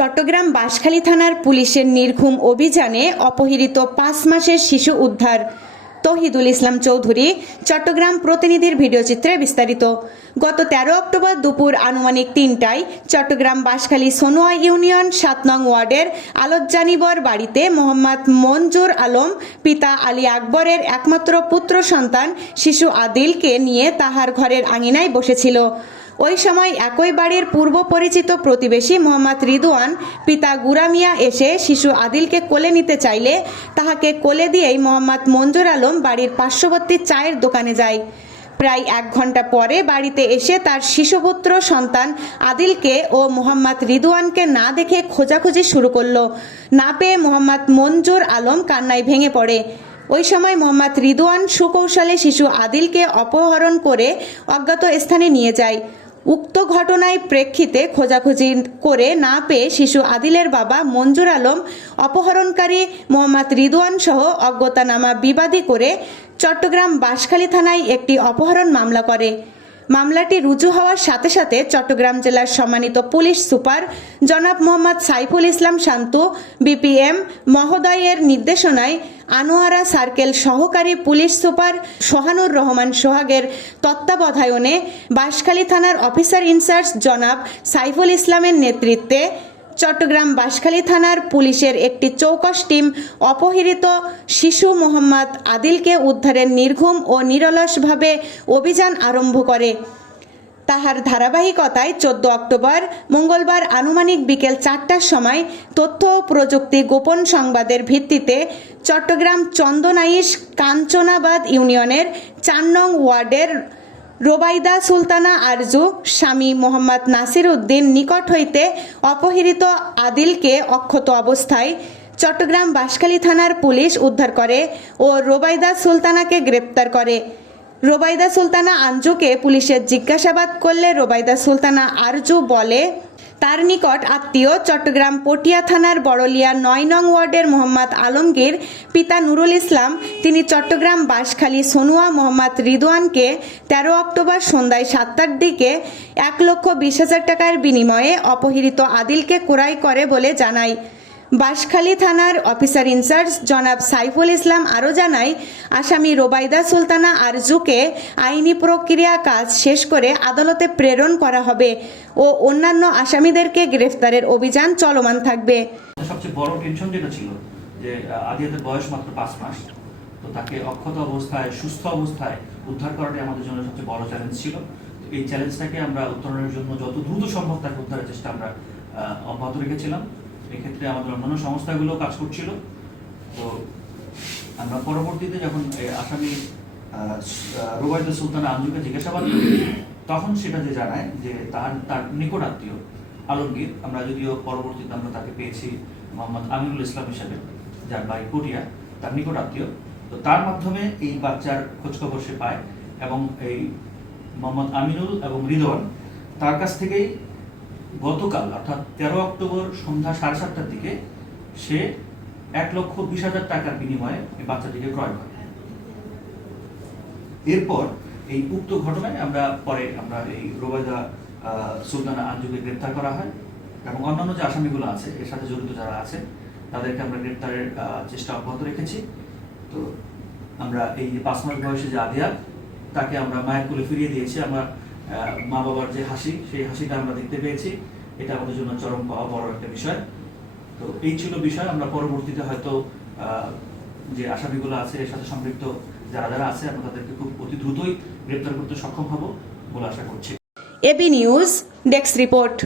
চট্টগ্রাম বাঁশখালী থানার পুলিশের নির্ঘুম অভিযানে অপহৃত 5 মাসের শিশু উদ্ধার। তৌহিদুল ইসলাম চৌধুরী, চট্টগ্রাম প্রতিনিধির ভিডিওচিত্রে বিস্তারিত। গত 13 অক্টোবর দুপুর আনুমানিক 3টায় চট্টগ্রাম বাঁশখালী সোনোয়া ইউনিয়ন 7 নং ওয়ার্ডের আলতজানিবর বাড়িতে মোহাম্মদ মঞ্জুর আলম পিতা আলী আকবরের একমাত্র পুত্র সন্তান শিশু আদিলকে নিয়ে তাহার ঘরের আঙিনায় বসেছিল। ওই সময় একই বাড়ির পূর্ব পরিচিত প্রতিবেশী মোহাম্মদ রিদওয়ান পিতা গুরামিয়া এসে শিশু আদিলকে কোলে নিতে চাইলে তাহাকে কোলে দিয়েই মোহাম্মদ মঞ্জুর আলম বাড়ির পার্শ্ববর্তী চায়ের দোকানে যায়। প্রায় 1 ঘন্টা পরে বাড়িতে এসে তার শিশুপুত্র সন্তান আদিলকে ও মোহাম্মদ রিদওয়ানকে না দেখে খোঁজাখুঁজি শুরু করলো। না পেয়ে মোহাম্মদ মঞ্জুর আলম কান্নায় ভেঙে পড়ে। ওই সময় মোহাম্মদ রিদওয়ান সুকৌশলে শিশু আদিলকে অপহরণ করে অজ্ঞাত স্থানে নিয়ে যায়। উক্ত ঘটনায় প্রেক্ষিতে খোঁজাখুঁজি করে না পেয়ে শিশু আদিলের বাবা মঞ্জুর আলম অপহরণকারী মোহাম্মদ রিদওয়ান সহ অজ্ঞাতনামা বিবাদী করে চট্টগ্রাম বাঁশখালী থানায় একটি অপহরণ মামলা করে। মামলাটি রুজু হওয়ার সাথে সাথে চট্টগ্রাম জেলার সম্মানিত পুলিশ সুপার জনাব মোহাম্মদ সাইফুল ইসলাম শান্তু বিপিএম মহোদয়ের নির্দেশনায় আনোয়ারা সার্কেল সহকারী পুলিশ সুপার সোহানুর রহমান সোহাগের তত্ত্বাবধানে বাঁশখালী থানার অফিসার ইনচার্জ জনাব সাইফুল ইসলামের নেতৃত্বে চট্টগ্রাম বাঁশখালী থানার পুলিশের একটি চৌকস টিম অপহৃত শিশু মোহাম্মদ আদিলকে উদ্ধারের নির্ঘুম ও নিরলসভাবে অভিযান আরম্ভ করে। তাহার ধারাবাহিকতায় 14 অক্টোবর মঙ্গলবার আনুমানিক বিকেল 4টার সময় তথ্য ও প্রযুক্তি গোপন সংবাদের ভিত্তিতে চট্টগ্রাম চন্দনাইশ কাঞ্চনাবাদ ইউনিয়নের 4 নং ওয়ার্ডের রোবাইদা সুলতানা আরজু স্বামী মোহাম্মদ নাসির উদ্দিন নিকট হইতে অপহৃত আদিলকে অক্ষত অবস্থায় চট্টগ্রাম বাঁশখালী থানার পুলিশ উদ্ধার করে ও রোবাইদা সুলতানাকে গ্রেপ্তার করে। রোবাইদা সুলতানা আঞ্জুকে পুলিশের জিজ্ঞাসাবাদ করলে রোবাইদা সুলতানা আরজু বলে তার নিকট আত্মীয় চট্টগ্রাম পটিয়া থানার বড়লিয়া 9 নং ওয়ার্ডের মোহাম্মদ আলমগীর পিতা নুরুল ইসলাম তিনি চট্টগ্রাম বাঁশখালী সোনুয়া মোহাম্মদ রিদওয়ানকে 13 অক্টোবর সন্ধ্যায় 7টার দিকে 1,20,000 টাকার বিনিময়ে অপহৃত আদিলকে ক্রয় করে বলে জানায়। বাঁশখালী থানার অফিসার ইনচার্জ জনাব সাইফুল ইসলাম আরও জানায় আসামি রোবাইদা সুলতানা আরজুকে আইনি প্রক্রিয়া কাজ শেষ করে আদালতে প্রেরণ করা হবে ও অন্যান্য আসামিদেরকে গ্রেফতারের অভিযান চলমান থাকবে। সবচেয়ে বড় টেনশন যেটা ছিল যে আদিয়াদের বয়স মাত্র 5 মাস, তো তাকে অক্ষত অবস্থায় সুস্থ অবস্থায় উদ্ধার করাটাই আমাদের জন্য সবচেয়ে বড় চ্যালেঞ্জ ছিল। এই চ্যালেঞ্জটাকে আমরা উত্তরণের জন্য যত দ্রুত সম্ভব তাকে উদ্ধারের চেষ্টা আমরা অব্যাহত রেখেছিলাম। এক্ষেত্রে আমাদের অন্যান্য সংস্থাগুলো কাজ করছিল। তো আমরা পরবর্তীতে যখন আসামি রোবাইদা সুলতানা আঞ্জুকে জিজ্ঞাসাবাদ করি তখন সেটা যে জানায় যে তার নিকট আত্মীয় আলমগীর, আমরা যদিও পরবর্তীতে আমরা তাকে পেয়েছি মোহাম্মদ আমিনুল ইসলাম হিসেবে, যার বাড়ি পটিয়া, তার নিকট আত্মীয়। তো তার মাধ্যমে এই বাচ্চার খোঁজখবর সে পায় এবং এই মোহাম্মদ আমিনুল এবং রিদওয়ান তার কাছ থেকেই গতকাল অর্থাৎ 13 অক্টোবর সন্ধ্যা 7:30টার দিকে সে 1,20,000 টাকার বিনিময়ে এই বাচ্চাটিকে ক্রয় করে। এরপর এই উক্ত ঘটনায় আমরা এই রোবাইদা সুলতানা আঞ্জুকে গ্রেপ্তার করা হয় এবং অন্যান্য যে আসামিগুলো আছে এর সাথে জড়িত যারা আছে তাদেরকে আমরা গ্রেপ্তারের চেষ্টা অব্যাহত রেখেছি। তো আমরা এই 5 মাস বয়সে যে আদিয়া তাকে আমরা মায়ের কোলে ফিরিয়ে দিয়েছি। আমরা মা বাবার যে হাসি, সেই হাসিটা আমরা দেখতে পেয়েছি। এটা আমাদের জন্য চরম পাওয়া বড় একটা বিষয়। তো এই ছিল বিষয়। আমরা পরবর্তীতে হয়তো যে আসামিগুলো আছে এর সাথে সম্পৃক্ত যারা আছে আমরা তাদেরকে খুব অতি দ্রুতই গ্রেপ্তার করতে সক্ষম হব বলে আশা করছি। AB news desk report.